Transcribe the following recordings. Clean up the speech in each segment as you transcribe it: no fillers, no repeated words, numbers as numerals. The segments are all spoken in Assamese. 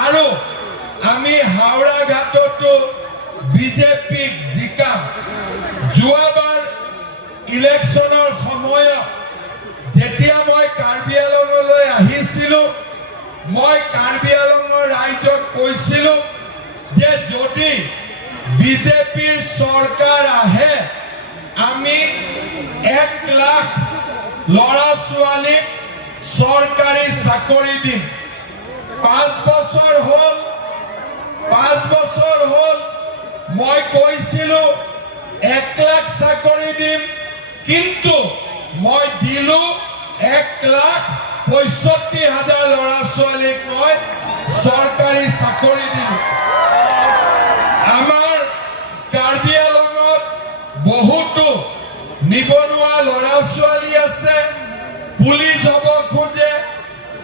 আৰু আমি হাওৰা ঘাটতো বিজেপিক জিকাম। যোৱাবাৰ ইলেকশ্যনৰ সময়ত যেতিয়া মই কাৰ্বি আংলঙলৈ আহিছিলোঁ, মই কাৰ্বি আংলঙৰ ৰাইজক কৈছিলোঁ যে যদি বিজেপিৰ চৰকাৰ আহে আমি 1 লাখ ল'ৰা ছোৱালীক চৰকাৰী চাকৰি দিম। 5 বছৰ হ'ল মই কৈছিলোঁ 1 লাখ চাকৰি দিম, কিন্তু মই দিলোঁ 1,65,000 ল'ৰা ছোৱালীক মই চৰকাৰী চাকৰি দিলোঁ। আমাৰ কাৰ্বি আংলঙত বহুতো নিবনুৱা ল'ৰা ছোৱালী আছে, পুলিচ হ'ব খোজে,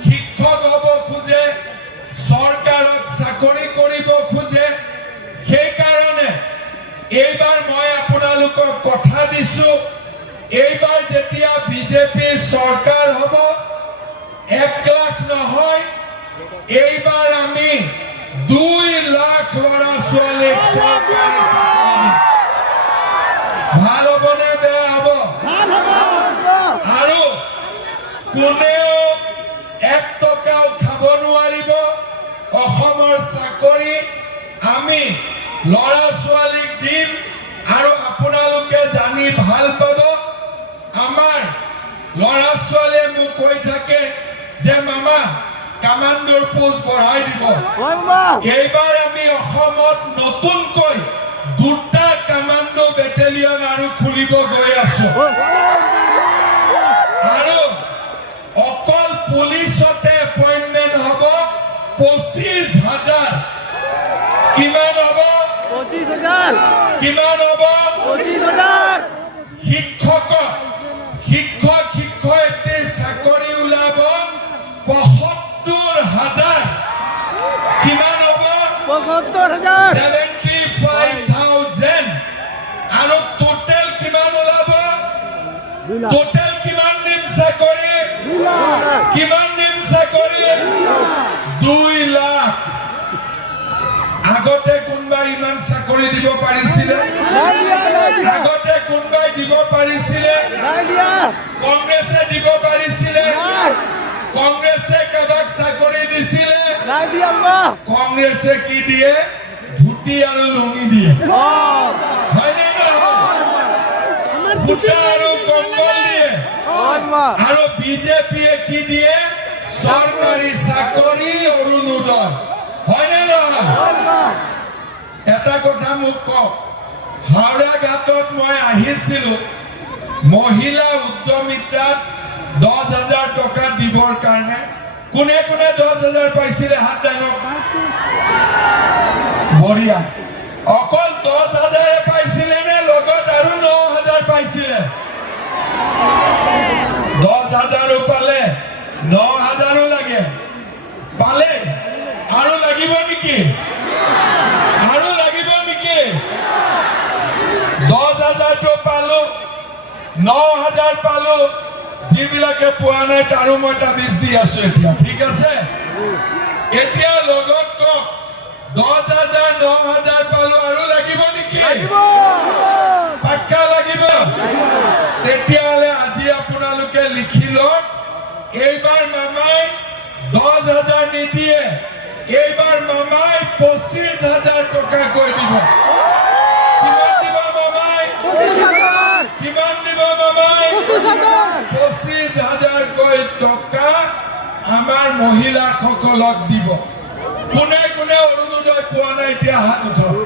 শিক্ষক হ'ব খোজে, চৰকাৰত চাকৰি কৰিব খোজে। সেইকাৰণে এইবাৰ মই আপোনালোকক কথা দিছোঁ, এইবাৰ যেতিয়া বিজেপিৰ চৰকাৰ হ'ব 1 লাখ নহয়, এইবাৰ আমি 2 লাখ ল'ৰা ছোৱালীক চৰকাৰী চাকৰি দিম। ভাল হ'বনে বেয়া হ'ব? আৰু কোনেও 1 টকাও খাব নোৱাৰিব। অসমৰ চাকৰি আমি ল'ৰা ছোৱালীক দিম। আৰু আপোনালোকে জানি ভাল পাব, আমাৰ ল'ৰা ছোৱালীয়ে মোক কৈ থাকে যে মামা কামাণ্ডোৰ পোষ্ট বঢ়াই দিব। এইবাৰ আমি অসমত নতুনকৈ 2টা কামাণ্ডো বেটেলিয়ন আৰু খুলিব গৈ আছো। আৰু অকল পুলিচতে এপইণ্টমেণ্ট হ'ব 25,000। কিমান হ'ব? 25,000। কিমান হ'ব? 25,000। শিক্ষয়িত্ৰীৰ চাকৰি ওলাব 75,000। কিমান হ'ব? 75,000। 75,000। আৰু টোটেল কিমান ওলাব? টোটেল কিমান দিম চাকৰি? কিমান দিম চাকৰি? 2 লাখ। আগতে কোনবাই ইমান চাকৰি দিব পাৰিছিলে? আগতে কোনবাই দিব পাৰিছিলে? কংগ্ৰেছে দিব পাৰিছিলে? কংগ্ৰেছে কাবাক চাকৰি দিছিলে? কংগ্ৰেছে কি দিয়ে? ধুতি আৰু লুঙি দিয়ে, হয়নে নহয়? সূতা আৰু কম্বল দিয়ে। আৰু বিজেপিয়ে কি দিয়ে? চৰকাৰী চাকৰি, অৰুণোদয়, হয়নে নহয়? এটা কথা মোক কওক, হাওৰা ঘাটত মই আহিছিলোঁ মহিলা উদ্যমিতাত 10,000 টকা দিবৰ কাৰণে। কোনে কোনে 10,000 পাইছিলে? হাত দাঙক। বঢ়িয়া। অকল 10,000 পাইছিলে নে লগত আৰু 9,000 পাইছিলে? 10,000 পালে, 9,000 লাগে। পালে আৰু লাগিব নেকি? আৰু লাগিব নেকি? 10,000 পালো, 9,000 পালো। যিবিলাকে পোৱা নাই তাৰো মই তাবিজ দি আছো এতিয়া, ঠিক আছে? এতিয়া লগত কওক, 10,000 9,000 পালো, আৰু লাগিব নেকি? পাক্কা লাগিব। তেতিয়াহ'লে আজি আপোনালোকে লিখি লওক, এইবাৰ মামাই 10,000 নিদিয়ে, এইবাৰ মামাই 25,000 টকা কৈ দিব। কিমান দিব মামাই? কিমান দিব মামাই? 25,000 কৈ টকা আমাৰ মহিলাসকলক দিব। কোনে কোনে অৰুণোদয় পোৱা নাই এতিয়া হাত উঠাওক।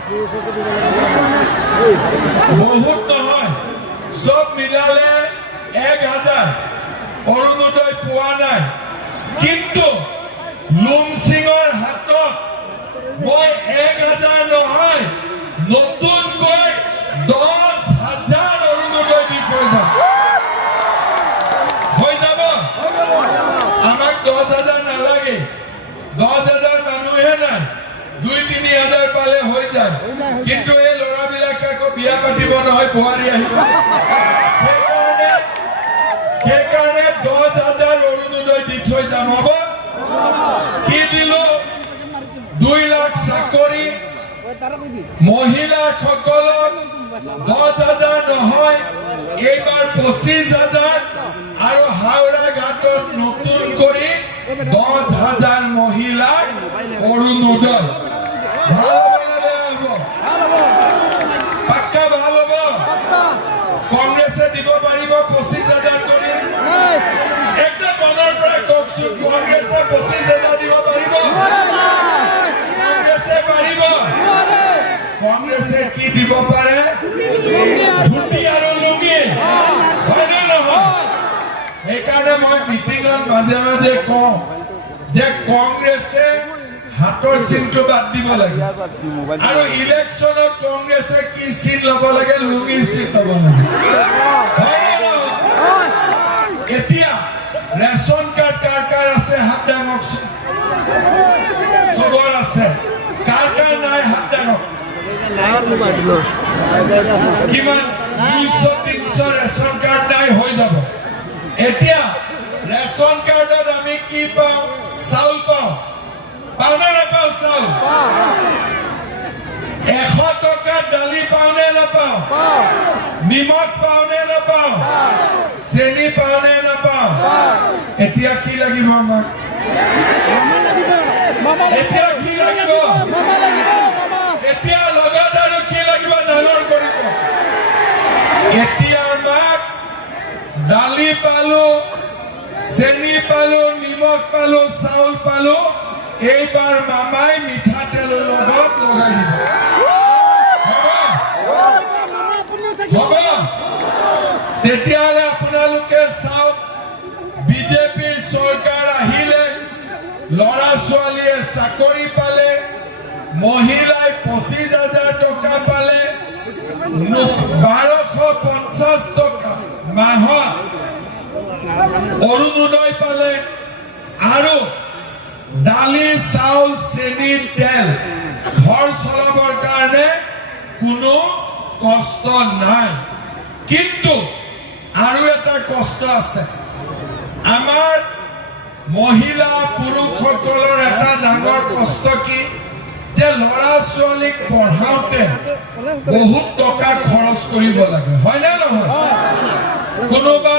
বহুত নহয়, চব মিলালে 1,000 অৰুণোদয় পোৱা নাই। কিন্তু লুমসিঙৰ হাতত মই 1,000 নহয়, নতুনকৈ 10,000 অৰুণোদয় দি কৈ যাম। হৈ যাব? আমাক 10,000 নালাগে, 10,000 মানুহে নাই, 2-3,000 পালে হৈ যায়। কিন্তু এই ল'ৰাবিলাকে আকৌ বিয়া পাতিব নহয়, বোৱাৰী আহিব। সেইকাৰণে 10,000 অৰুণোদয় দি থৈ যাম। হ'ব? কি দিলো? 2 লাখ চাকৰি মহিলাসকলক 10,000 নহয় এইবাৰ 25,000 আৰু হাওৰা ঘাটত নতুন কৰি 10,000 মহিলাক অৰুণোদয় ভাল হ'ব নে বেয়া হ'ব? পাক্কা ভাল হ'ব? কংগ্ৰেছে দিব পাৰিব 25,000 কৰি? একটা মনৰ পৰা কওকচোন, কংগ্ৰেছে 25,000 দিব পাৰিব? কংগ্ৰেছে পাৰিব? কংগ্ৰেছে কি দিব পাৰে? ধুতি আৰু লুঙি, হয়নে নহয়? সেইকাৰণে মই মিটিঙত মাজে মাজে কওঁ যে কংগ্ৰেছে হাতৰ চিনটো বাদ দিব লাগে আৰু ইলেকশ্যনত কংগ্ৰেছে কি চিন ল'ব লাগে? লুঙিৰ চিন ল'ব লাগে, হয়নে নহয়? এতিয়া ৰেচন কাৰ্ড কাৰ কাৰ আছে হাত দাঙকচোন। চবৰ আছে, কাৰ কাৰ নাই হাত দাঙক। কিমান 200-300 ৰেচন কাৰ্ড নাই হৈ যাব। এতিয়া ৰেচন কাৰ্ডত আমি কি পাওঁ? চাউল পাওঁ, পাওঁ নে নাপাওঁ? চাউল 100 টকাৰ দালি পাওঁ নে নাপাওঁ? নিমখ পাওঁ নে নাপাওঁ? চেনি পাওঁ নে নাপাওঁ? এতিয়া কি লাগিব আমাক? এতিয়া কি লাগিব? এতিয়া লগত আৰু কি লাগিব? ডাঙৰ কৰিব। এতিয়া আমাক দালি পালো, চেনি পালো, নিমখ পালো, চাউল পালো। এইবাৰ মামাই মিঠাতেলৰ লগত লগাই দিব। হ'ব? তেতিয়াহ'লে আপোনালোকে চাওক, বিজেপিৰ চৰকাৰ আহিলে ল'ৰা ছোৱালীয়ে চাকৰি পালে, মহিলাই 25,000 টকা পালে, 1250 টকা মাহত অৰুণোদয় পালে আৰু দালি, চাউল, চেনি, তেল ঘৰ চলাবৰ কাৰণে কোনো কষ্ট নাই। কিন্তু আৰু এটা কষ্ট আছে। আমাৰ মহিলা পুৰুষসকলৰ এটা ডাঙৰ কষ্ট কি যে ল'ৰা ছোৱালীক পঢ়াওঁতে বহুত টকা খৰচ কৰিব লাগে, হয়নে নহয়? কোনোবা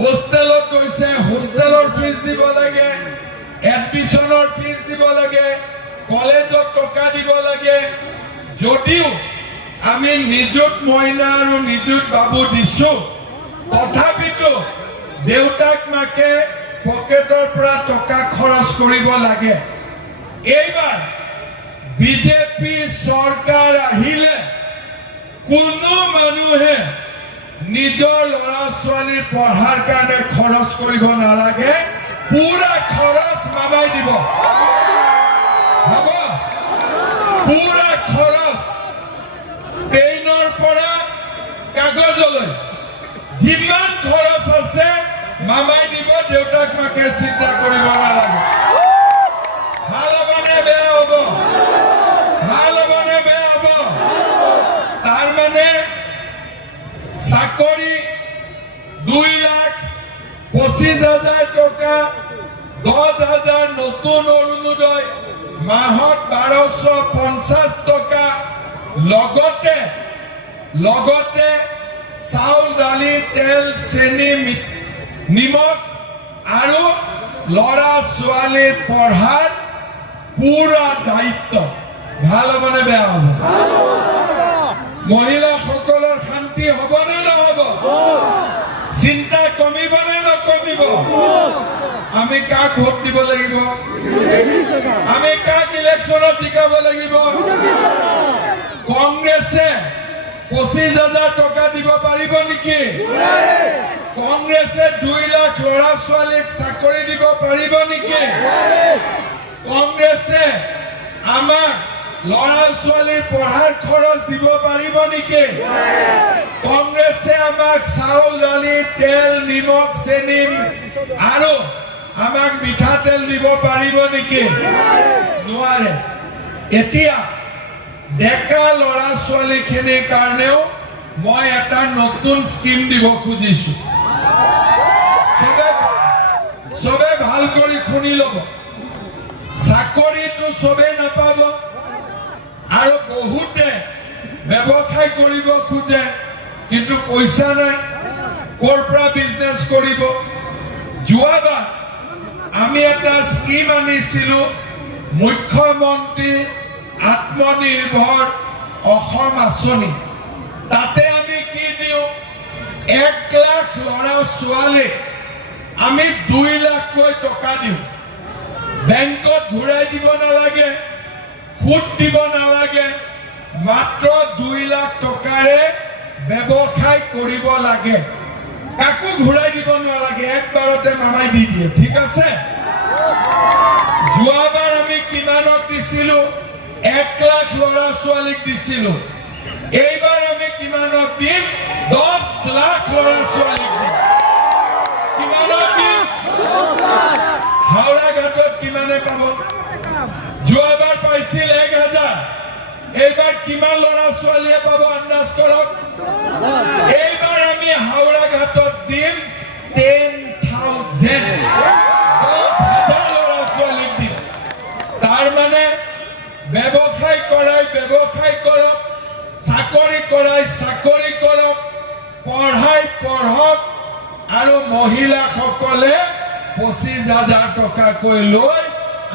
হোষ্টেলত গৈছে, হোষ্টেলৰ ফিজ দিব লাগে, এডমিশ্যনৰ ফিজ দিব লাগে, কলেজত টকা দিব লাগে। যদিও আমি নিযুত মইনা আৰু নিযুত বাবু দিছো, তথাপিতো দেউতাক মাকে পকেটৰ পৰা টকা খৰচ কৰিব লাগে। এইবাৰ বিজেপি চৰকাৰ আহিলে কোনো মানুহে নিজৰ ল'ৰা ছোৱালীৰ পঢ়াৰ কাৰণে খৰচ কৰিব নালাগে, পুৰা খৰচ মামাই দিব। হ'ব? পুৰা খৰচ, পেইনৰ পৰা কাগজলৈ যিমান খৰচ আছে মামাই দিব। দেউতাক মাকে চিন্তা কৰিব নালাগে। ভাল হ'ব নে বেয়া হ'ব? ভাল হ'ব নে বেয়া হ'ব? তাৰমানে চাকৰি 2,25,000 টকা, 10,000 নতুন অৰুণোদয়, মাহত 1,250 টকা, লগতে চাউল, দালি, তেল, চেনি, নিমখ আৰু ল'ৰা ছোৱালীৰ পঢ়াৰ পুৰা দায়িত্ব। ভাল হ'ব নে বেয়া হ'ব? মহিলাসকলৰ শান্তি হ'ব নে নহ'ব? চিন্তা কমিব নে নকমিব? আমি কাক ভোট দিব লাগিব? আমি কাক ইলেকশ্যনত জিকাব লাগিব? কংগ্ৰেছে 25,000 টকা দিব পাৰিব নেকি? কংগ্ৰেছে 2 লাখ ল'ৰা ছোৱালীক চাকৰি দিব পাৰিব নেকি? কংগ্ৰেছে আমাক ল'ৰা ছোৱালীৰ পঢ়াৰ খৰচ দিব পাৰিব নেকি? কংগ্ৰেছে আমাক চাউল, দালি, তেল, নিমখ, চেনি আৰু আমাক মিঠাতেল দিব পাৰিব নেকি? নোৱাৰে। এতিয়া ডেকা ল'ৰা ছোৱালীখিনিৰ কাৰণেও মই এটা নতুন স্কিম দিব খুজিছো। চবে ভাল কৰি শুনি ল'ব। চাকৰিটো চবে নাপাব আৰু বহুতে ব্যৱসায় কৰিব খোজে কিন্তু পইচা নাই ক'ৰ পৰা বিজনেছ কৰিব যোৱাবাৰ আমি এটা স্কিম আনিছিলো মুখ্যমন্ত্ৰী আত্মনিৰ্ভৰ অসম আঁচনি তাতে আমি কি দিওঁ 1 লাখ ল'ৰা ছোৱালীক আমি 2 লাখকৈ টকা দিওঁ বেংকত ঘূৰাই দিব নালাগে সুদ দিব নালাগে মাত্ৰ 2 লাখ টকাৰে ব্যৱসায় কৰিব লাগে কাকো ঘূৰাই দিব নালাগে একবাৰতে মামাই দি দিয়ে ঠিক আছে যোৱাবাৰ আমি কিমানক দিছিলো 1 লাখ ল'ৰা ছোৱালীক দিছিলো এইবাৰ আমি কিমানক দিম 10 লাখ ল'ৰা ছোৱালীক দিম কিমানক দিম 10 লাখ হাওৰা ঘাটত কিমানে পাব যোৱাবাৰ পাইছিল 1000 এইবাৰ কিমান ল'ৰা ছোৱালীয়ে পাব আন্দাজ কৰক এইবাৰ আমি হাওৰা ঘাটত দিম 10,000 ল'ৰা ছোৱালীক দিম তাৰ মানে ব্যৱসায় কৰাই ব্যৱসায় কৰক চাকৰি কৰাই চাকৰি কৰক পঢ়াই পঢ়ক আৰু মহিলাসকলে 25,000 টকাকৈ লৈ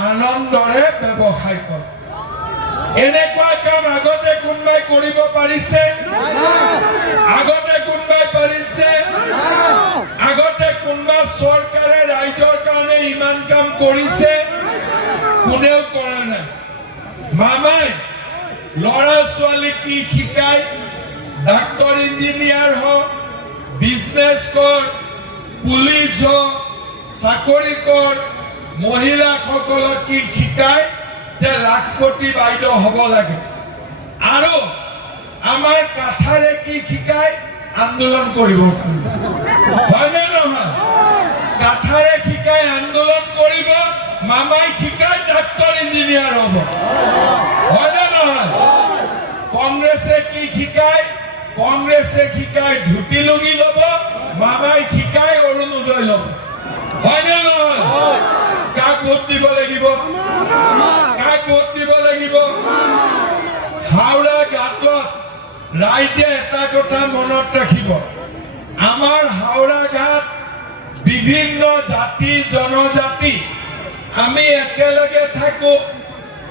আনন্দৰে ব্যৱসায় কৰক এনেকুৱা কাম আগতে কোনবাই কৰিব পাৰিছে আগতে কোনবাই পাৰিছে আগতে কোনবা চৰকাৰে ৰাইজৰ কাৰণে ইমান কাম কৰিছে কোনেও কৰা নাই মামাই ল'ৰা ছোৱালী কি শিকায় ডাক্তৰ ইঞ্জিনিয়াৰ হওক বিজনেছ কৰ পুলিচ হওক চাকৰি কৰ মহিলাসকলক কি শিকায় যে লাখপতি বাইদেউ হ'ব লাগে আৰু আমাৰ কাঠাৰে কি শিকায় আন্দোলন কৰিব হয়নে নহয় কাঠাৰে শিকায় আন্দোলন কৰিব মামাই শিকায় ডাক্তৰ ইঞ্জিনিয়াৰ হ'ব হয়নে নহয় কংগ্ৰেছে কি শিকায় কংগ্ৰেছে শিকায় ধুতি লুঙি ল'ব মামাই শিকায় অৰুণোদয় ল'ব হয়নে নহয় কাক ভোট দিব লাগিব কাক ভোট দিব লাগিব হাওৰা ঘাটত ৰাইজে এটা কথা মনত ৰাখিব আমাৰ হাওৰা ঘাট বিভিন্ন জাতি জনজাতি আমি একেলগে থাকো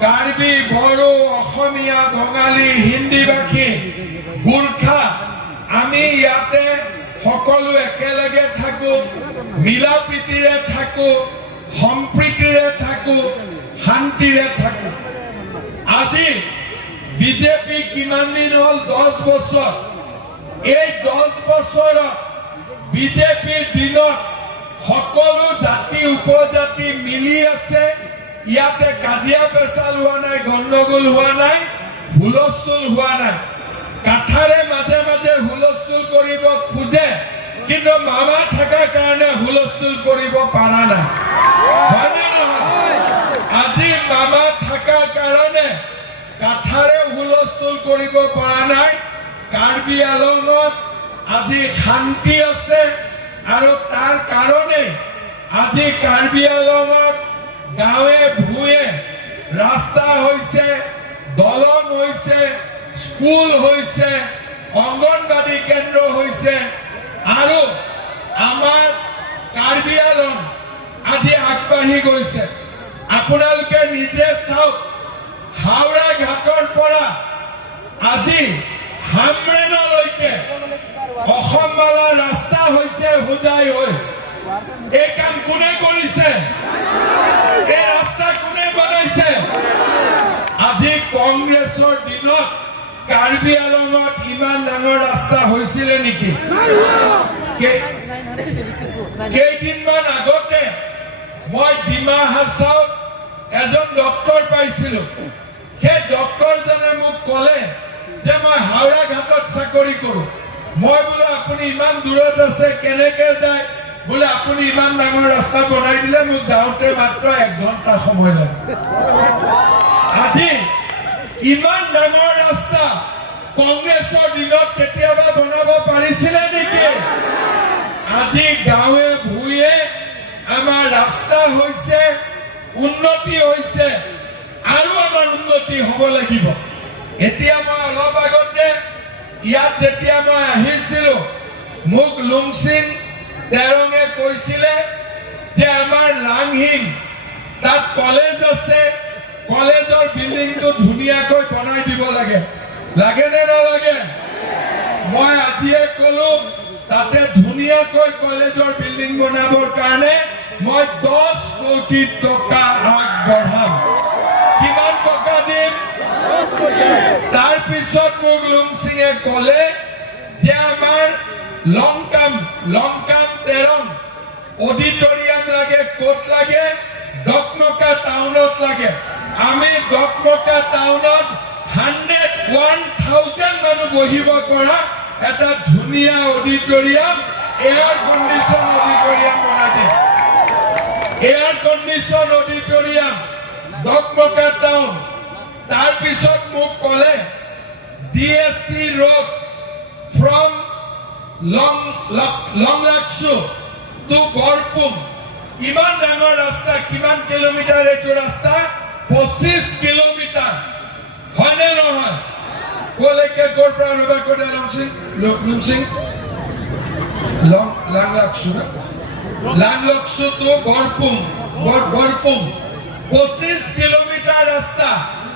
কাৰ্বি বড়ো অসমীয়া বঙালী হিন্দী ভাষী গোৰ্খা আমি ইয়াতে সকলো একেলগে থাকো মিলা প্ৰীতিৰে থাকো সম্প্ৰীতিৰে থাকো শান্তিৰে থাকো আজি বিজেপি কিমান দিন হল 10 বছৰ এই 10 বছৰত বিজেপিৰ দিনত সকলো জাতি উপজাতি মিলি আছে ইয়াতে কাজিয়া পেচাল হোৱা নাই গণ্ডগোল হোৱা নাই হুলস্থুল হোৱা নাই কাঠাৰে মাজে মাজে হুলস্থুল কৰিব খোজে কিন্তু মামা থাকাৰ কাৰণে হুলস্থুল কৰিব পাৰা নাই হয়নে নহয় আজি মামা থাকাৰ কাৰণে কাঠাৰে হুলস্থুল কৰিব পৰা নাই কাৰ্বি আলঙত আজি শান্তি আছে আৰু তাৰ কাৰণে আজি কাৰ্বি আলঙত গাঁৱে ভূঞে ৰাস্তা হৈছে দলং হৈছে স্কুল হৈছে অংগনবাদী কেন্দ্ৰ হৈছে আৰু আমাৰ কাৰ্বি আলং আজি আগবাঢ়ি গৈছে আপোনালোকে নিজে চাওক হাওৰা ঘাটৰ পৰা আজি হামৰেনলৈকে অসমমালা ৰাস্তা হৈছে হোজাই হৈ এই কাম কোনে কৰিছে এই ৰাস্তা কোনে বনাইছে আজি কংগ্ৰেছৰ দিনত কাৰ্বি আলঙত ইমান ডাঙৰ ৰাস্তা হৈছিলে নেকি কেইদিনমান আগতে মই ডিমা হাছাওত এজন ডক্টৰ পাইছিলো সেই ডক্টৰজনে মোক ক'লে যে মই হাওৰা ঘাটত চাকৰি কৰো মই বোলো আপুনি ইমান দূৰত আছে কেনেকে যায় বোলে আপুনি ইমান ডাঙৰ ৰাস্তা বনাই দিলে মোক যাওঁতে মাত্ৰ 1 ঘণ্টা সময় লাগে আজি ইমান ডাঙৰ ৰাস্তা কংগ্ৰেছৰ দিনত কেতিয়াবা বনাব পাৰিছিলে নেকি আজি গাঁৱে ভূঞে আমাৰ ৰাস্তা হৈছে উন্নতি হৈছে আৰু আমাৰ উন্নতি হ'ব লাগিব। এতিয়া মই অলপ আগতে ইয়াত যেতিয়া মই আহিছিলোঁ মোক লুমচিং তেৰঙে কৈছিলে যে আমাৰ লাংহিং তাত কলেজ আছে, কলেজৰ বিল্ডিংটো ধুনীয়াকৈ বনাই দিব লাগে। লাগে নে নালাগে? মই আজিয়ে ক'লো তাতে ধুনীয়াকৈ কলেজৰ বিল্ডিং বনাবৰ কাৰণে মই 10 কোটি টকা আগবঢ়াম। কিমান টকা দিম? 10 কোটি। তাৰ পিছত মোক লুমচিঙে ক'লে যে আমাৰ লংকাম তেৰং অডিটৰিয়াম লাগে। ক'ত লাগে? দকমকা টাউনত লাগে। আমি দকমকা টাউনত 101,000 মানুহ বহিব পৰা এটা ধুনীয়া অডিটৰিয়াম, এয়াৰ কণ্ডিশ্যন অডিটৰিয়াম বনাই দিম। Air condition auditorium Dokmoka town. তাৰ পিছত মোক ক'লে DSC road from Longlaksu to Borpung. ইমান ডাঙৰ ৰাস্তা, কিমান কিলোমিটাৰ এইটো ৰাস্তা? 25 কিলোমিটাৰ। হয়নে নহয়? ক'লৈকে ক'ৰ পৰা ৰবা ক'লে লুমচিং লাংলাকছু টু বৰপুং 25 কিলোমিটাৰ ৰাস্তা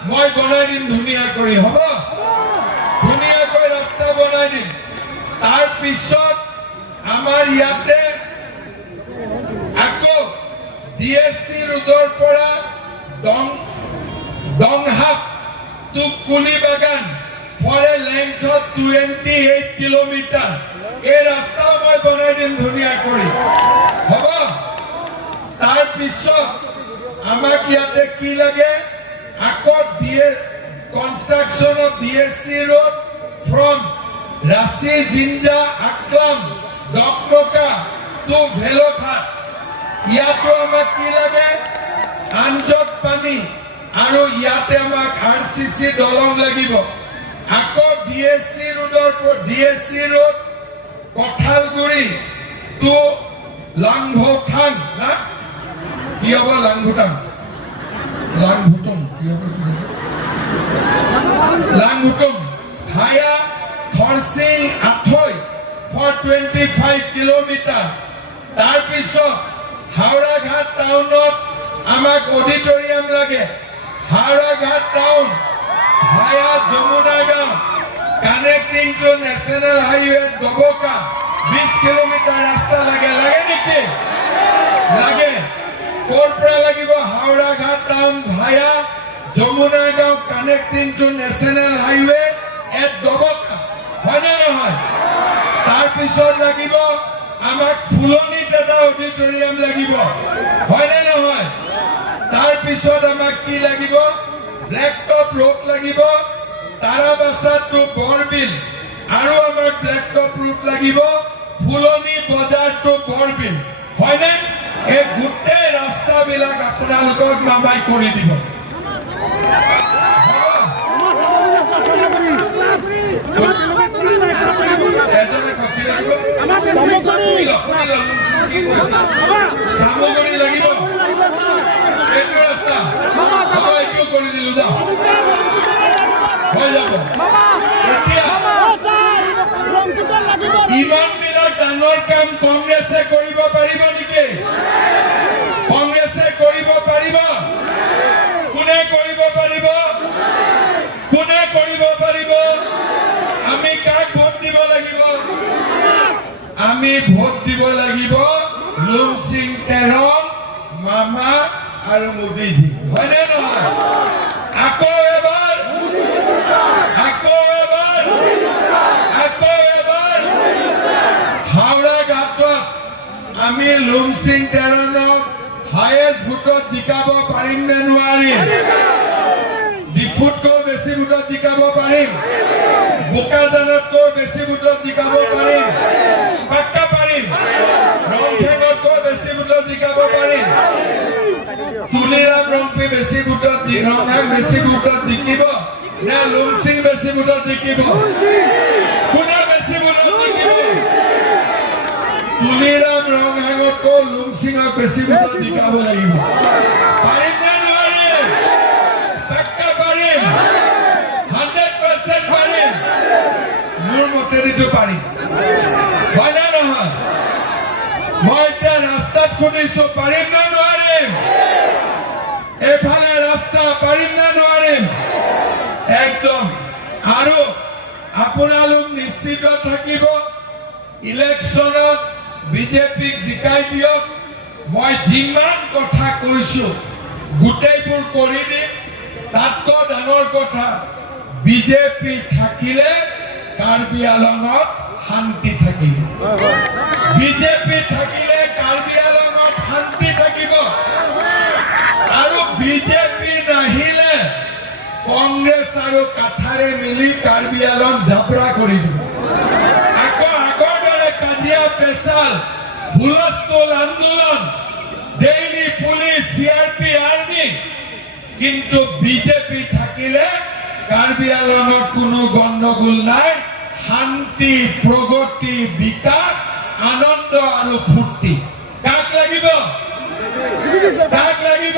মই বনাই দিম ধুনীয়া কৰি। হ'ব? ধুনীয়াকৈ ৰাস্তা বনাই দিম। তাৰ পিছত আমাৰ ইয়াতে আকৌ DSC ৰোডৰ পৰা Donghak to Kulibagan for a length of 28 kilometre. এই ৰাস্তাও মই বনাই দিম ধুনীয়া কৰি। হ'ব? তাৰ পিছত আমাক ইয়াতে কি লাগে? আকৌ construction of DSC road from Rachi Jinja Aklam Dokmoka to Bhelowghat. ইয়াতো আমাক কি লাগে? আঞ্জত পানী আৰু ইয়াতে আমাক RCC দলং লাগিব। আকৌ DSC ৰোডৰ পৰা DSC ৰোড কঠালগুৰি টু লাংভুটাং না কি হ'ব? লাংভুটাং কি হ'ব? লাংভুটুম ভায়া খৰচিং আথৈ ফৰ 25 কিলোমিটাৰ। তাৰ পিছত হাওড়াঘাট টাউনত আমাক অডিটৰিয়াম লাগে। হাওড়াঘাট town via Jamuna Gaon connecting to national highway Dabka 20 kilometre ৰাস্তা লাগে। লাগে নেকি? লাগে। ক'ৰ পৰা লাগিব? হাওড়াঘাট town via Jamuna Gaon connecting to national highway at Dabka. হয়নে নহয়? তাৰ পিছত লাগিব আমাক ফুলনিত এটা অডিটৰিয়াম লাগিব। হয়নে নহয়? তাৰ পিছত আমাক কি লাগিব? ব্লেকটপ ৰোড লাগিব তাৰাবাসা টু বৰবিল। আৰু আমাক ব্লেকটপ ৰোড লাগিব ফুলনি বজাৰ টু বৰবিল। হয়নে? এই গোটেই ৰাস্তাবিলাক আপোনালোকক মামাই কৰি দিব। সামগ্ৰী লাগিব। এইটো ৰাস্তা এইটো কৰি দিলো যাওঁ হৈ যাব। এতিয়া ইমান বিলাক ডাঙৰ কাম কংগ্ৰেছে কৰিব পাৰিব নেকি? কংগ্ৰেছে কৰিব পাৰিব? কোনে কৰিব পাৰিব? কোনে কৰিব পাৰিব? আমি কাক ভোট দিব লাগিব? আমি ভোট দিব লাগিব লুমচিং তেৰং, মামা আৰু মোদীজী। হয়নে নহয়? আকৌ এবাৰ হাওড়া ঘাটত আমি লুমচিং তেৰণক হায়েষ্ট ভোটত জিকাব পাৰিম নে নোৱাৰিম? ডিফুতকৈ বেছি ভোটত জিকাব পাৰিম? বোকাজানতকৈ বেছি ভোটত জিকাব পাৰিম? পাক্কা পাৰিম? ৰংঘেঙতকৈ বেছি ভোটত জিকাব পাৰিম? তুলিৰাম ৰংপি বেছি ভোটত ৰংঘেং বেছি ভোটত জিকিব নে লুমচিং বেছি ভোটত জিকিব? কোনে বেছি ভোটত জিকিব? তুলিৰাম ৰংঘেঙৰ সিঙতকৈ লুংচিঙক বেছি ভোটত জিকাব লাগিব পাৰিম নে নোৱাৰিম পাক্কা পাৰিম 100% পাৰিম মোৰ মতেদিতো পাৰিম হয় নে নহয় মই এতিয়া ৰাস্তাত শুনিছো পাৰিম নে নোৱাৰিম এফালে ৰাস্তা পাৰিম নে নোৱাৰিম একদম আৰু আপোনালোক নিশ্চিত থাকিব ইলেকশ্যনত বিজেপিক জিকাই দিয়ক মই যিমান কথা কৈছো গোটেইবোৰ কৰি দিম তাতকৈ ডাঙৰ কথা বিজেপি থাকিলে কাৰ্বি আলঙত শান্তি থাকিব বিজেপি থাকিলে কাৰ্বি আলঙত শান্তি থাকিব আৰু বিজেপি নাহিলে কংগ্ৰেছ আৰু কাঠাৰে মিলি কাৰ্বি আলং জাবৰা কৰি দিব আকৌ আগৰ দৰে কাজিয়া পেচাল হুলস্থুল আন্দোলন ডেইলি পুলিচ চিআৰপি আৰ্মি কিন্তু বিজেপি থাকিলে কাৰ্বি আলঙত কোনো গণ্ডগোল নাই শান্তি প্ৰগতি বিকাশ আনন্দ আৰু ফূৰ্তি কাক লাগিব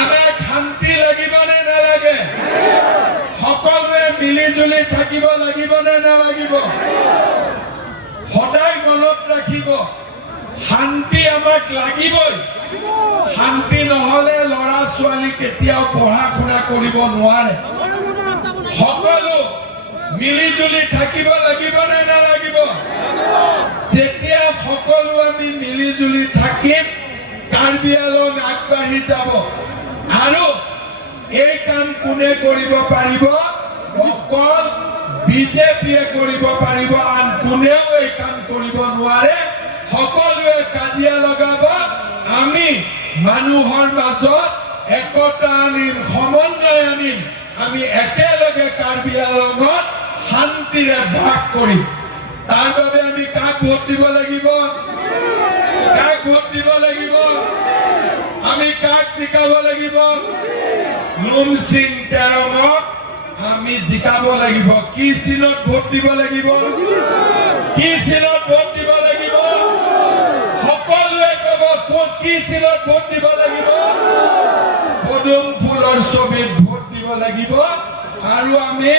আমাক শান্তি লাগিব নে নালাগে সকলোৱে মিলি জুলি থাকিব লাগিব নে নালাগিব সদায় মনত ৰাখিব শান্তি আমাক লাগিবই শান্তি নহলে ল'ৰা ছোৱালী কেতিয়াও পঢ়া শুনা কৰিব নোৱাৰে সকলো মিলি জুলি থাকিব লাগিব নে নালাগিব যেতিয়া সকলো আমি মিলি জুলি থাকিম কাৰ্বি আলং আগবাঢ়ি যাব আৰু এই কাম কোনে কৰিব পাৰিব অকল বিজেপিয়ে কৰিব পাৰিব আন কোনেও এই কাম কৰিব নোৱাৰে সকলোৱে কাজিয়া লগাব আমি মানুহৰ মাজত একতা আনিম সমন্বয় আনিম আমি একেলগে কাৰ্বি আলঙত শান্তিৰে বাস কৰিম তাৰ বাবে আমি কাক ভোট দিব লাগিব আমি কাক জিকাব লাগিব লুমচিং তেৰঙক আমি জিকাব লাগিব কি চিনত ভোট দিব লাগিব সকলোৱে ক'ব কি চিনত ভোট দিব লাগিব পদুম ফুলৰ ছবিত ভোট দিব লাগিব আৰু আমি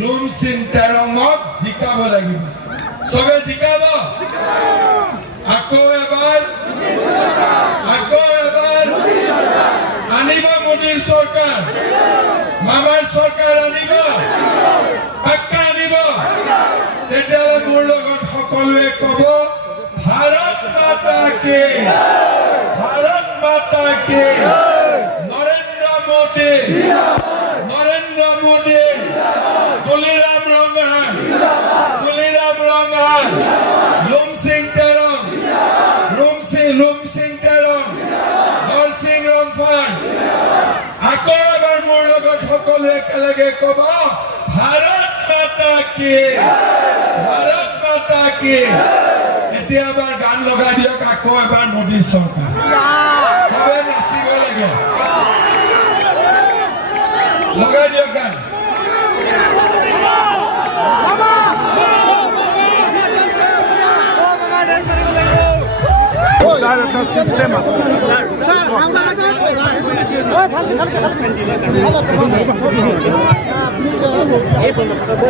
লুমচিং তেৰঙক জিকাব লাগিব চবে জিকাব আকৌ এবাৰ আনিব মোদীৰ চৰকাৰ মামাৰ চৰকাৰ আনিব পাক্কা আনিব তেতিয়াহ'লে মোৰ লগত সকলোৱে ক'ব ভাৰত মাতা কে নৰেন্দ্ৰ মোদী তুলিৰাম ৰঙা লুমচিং তেৰং নৰসিং ৰংফান আকৌ এবাৰ মোৰ লগত সকলোৱে একেলগে ক'ব ভাৰত মাতা কি এতিয়া এবাৰ গান লগাই দিয়ক আকৌ এবাৰ মোদী চৰকাৰ চবে নাচিব লাগে লগাই দিয়ক গান তার একটা সিস্টেম আছে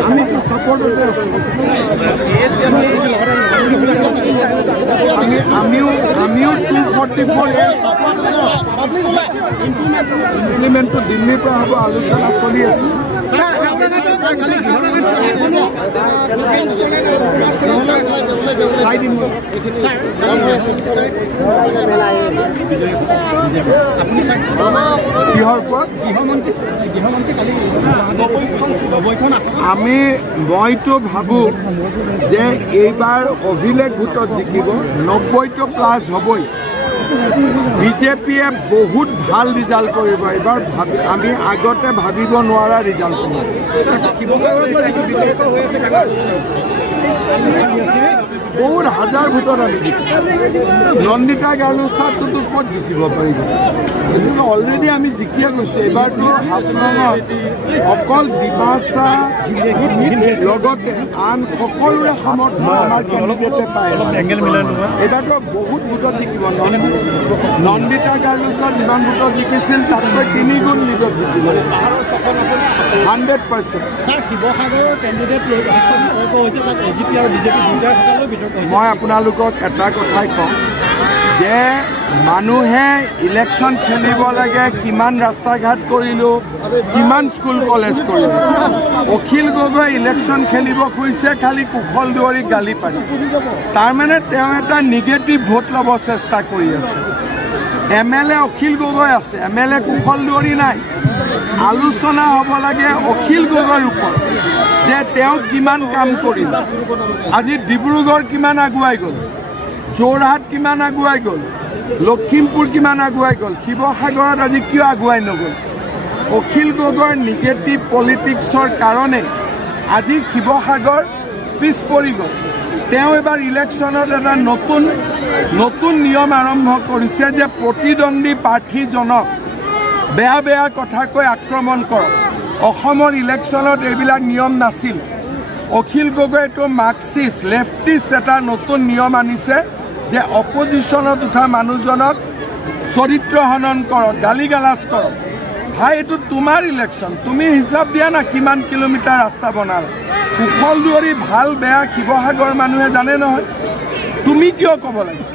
আমি তো সাপোর্টতে আছি আমিও 244 ইমপ্লিমেন্টটো দিল্লীৰ পৰা হ'ব আলোচনা চলি আছে মইতো ভাবোঁ যে এইবাৰ অভিলেখ ভোটত জিকিব 90টো প্লাছ হ'বই বিজেপিয়ে বহুত ভাল ৰিজাল্ট কৰিব এইবাৰ আমি আগতে ভাবিব নোৱাৰা ৰিজাল্ট কৰিব বহুত হাজাৰ ভোটত আমি জিকিম নন্দিতা গাৰ্লুচাটোতো ক'ত জিকিব পাৰিব গতিকে অলৰেডি আমি জিকিয়ে গৈছোঁ এইবাৰতো হাফলঙত অকল ডিমাচা লগতে আন সকলোৰে সমৰ্থন আমাৰ কেণ্ডিডেটে পাই আছে এইবাৰতো বহুত ভোটত জিকিব নন্দিতা গাৰ্লুচা যিমান ভোটত জিকিছিল তাতকৈ 3 গুণ লিডত জিকিব 100%। শিৱসাগৰৰ কেণ্ডিডেট হৈছে তাত এজিপি আৰু বিজেপি দুয়োটাই থকালৈ বিতৰ্ক মই আপোনালোকক এটা কথাই কওঁ যে মানুহে ইলেকশ্যন খেলিব লাগে কিমান ৰাস্তা ঘাট কৰিলোঁ কিমান স্কুল কলেজ কৰিলোঁ অখিল গগৈ ইলেকশ্যন খেলিব খুজিছে খালি কুশল দুৱাৰীক গালি পাৰি তাৰমানে তেওঁ এটা নিগেটিভ ভোট ল'ব চেষ্টা কৰি আছে MLA অখিল গগৈ আছে MLA কুশল দুৱাৰী নাই আলোচনা হ'ব লাগে অখিল গগৈৰ ওপৰত যে তেওঁ কিমান কাম কৰিল আজি ডিব্ৰুগড় কিমান আগুৱাই গ'ল যোৰহাট কিমান আগুৱাই গ'ল লখিমপুৰ কিমান আগুৱাই গ'ল শিৱসাগৰত আজি কিয় আগুৱাই নগ'ল অখিল গগৈৰ নিগেটিভ পলিটিক্সৰ কাৰণে আজি শিৱসাগৰ পিছ পৰি গ'ল তেওঁ এবাৰ ইলেকশ্যনত এটা নতুন নিয়ম আৰম্ভ কৰিছে যে প্ৰতিদ্বন্দ্বী প্ৰাৰ্থীজনক বেয়া বেয়া কথা কৈ আক্ৰমণ কৰক অসমৰ ইলেকশ্যনত এইবিলাক নিয়ম নাছিল অখিল গগৈ এইটো মাৰ্কচিষ্ট লেফটিষ্ট এটা নতুন নিয়ম আনিছে যে অপজিশ্যনত উঠা মানুহজনক চৰিত্ৰ হনন কৰক গালি গালাজ কৰক ভাই এইটো তোমাৰ ইলেকশ্যন তুমি হিচাপ দিয়া না কিমান কিলোমিটাৰ ৰাস্তা বনাল কুশল দুৱাৰী ভাল বেয়া শিৱসাগৰ মানুহে জানে নহয় তুমি কিয় ক'ব লাগে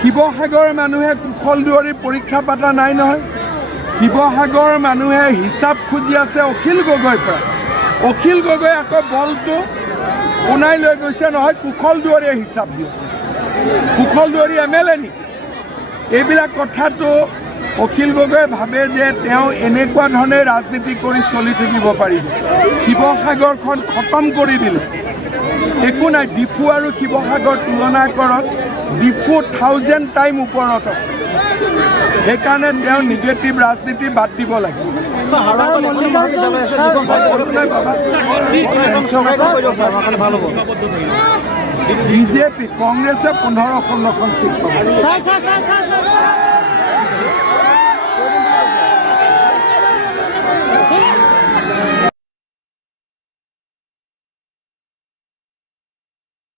শিৱসাগৰ মানুহে কুশল দুৱাৰী পৰীক্ষা পাতা নাই নহয় শিৱসাগৰ মানুহে হিচাপ খুজি আছে অখিল গগৈৰ পৰা অখিল গগৈ আকৌ বলটো উনাই লৈ গৈছে নহয় কুশল দুৱাৰীয়ে হিচাপ দিয়ে কুশল দুৱাৰী MLA নেকি এইবিলাক কথাটো অখিল গগৈ ভাবে যে তেওঁ এনেকুৱা ধৰণে ৰাজনীতি কৰি চলি থাকিব পাৰিব শিৱসাগৰখন খতম কৰি দিলে একো নাই ডিফু আৰু শিৱসাগৰ তুলনা কৰক ডিফু 1000 টাইম ওপৰত আছে সেইকাৰণে তেওঁ নিগেটিভ ৰাজনীতি বাদ দিব লাগে বিজেপি কংগ্ৰেছে 15-16খন চিট পাব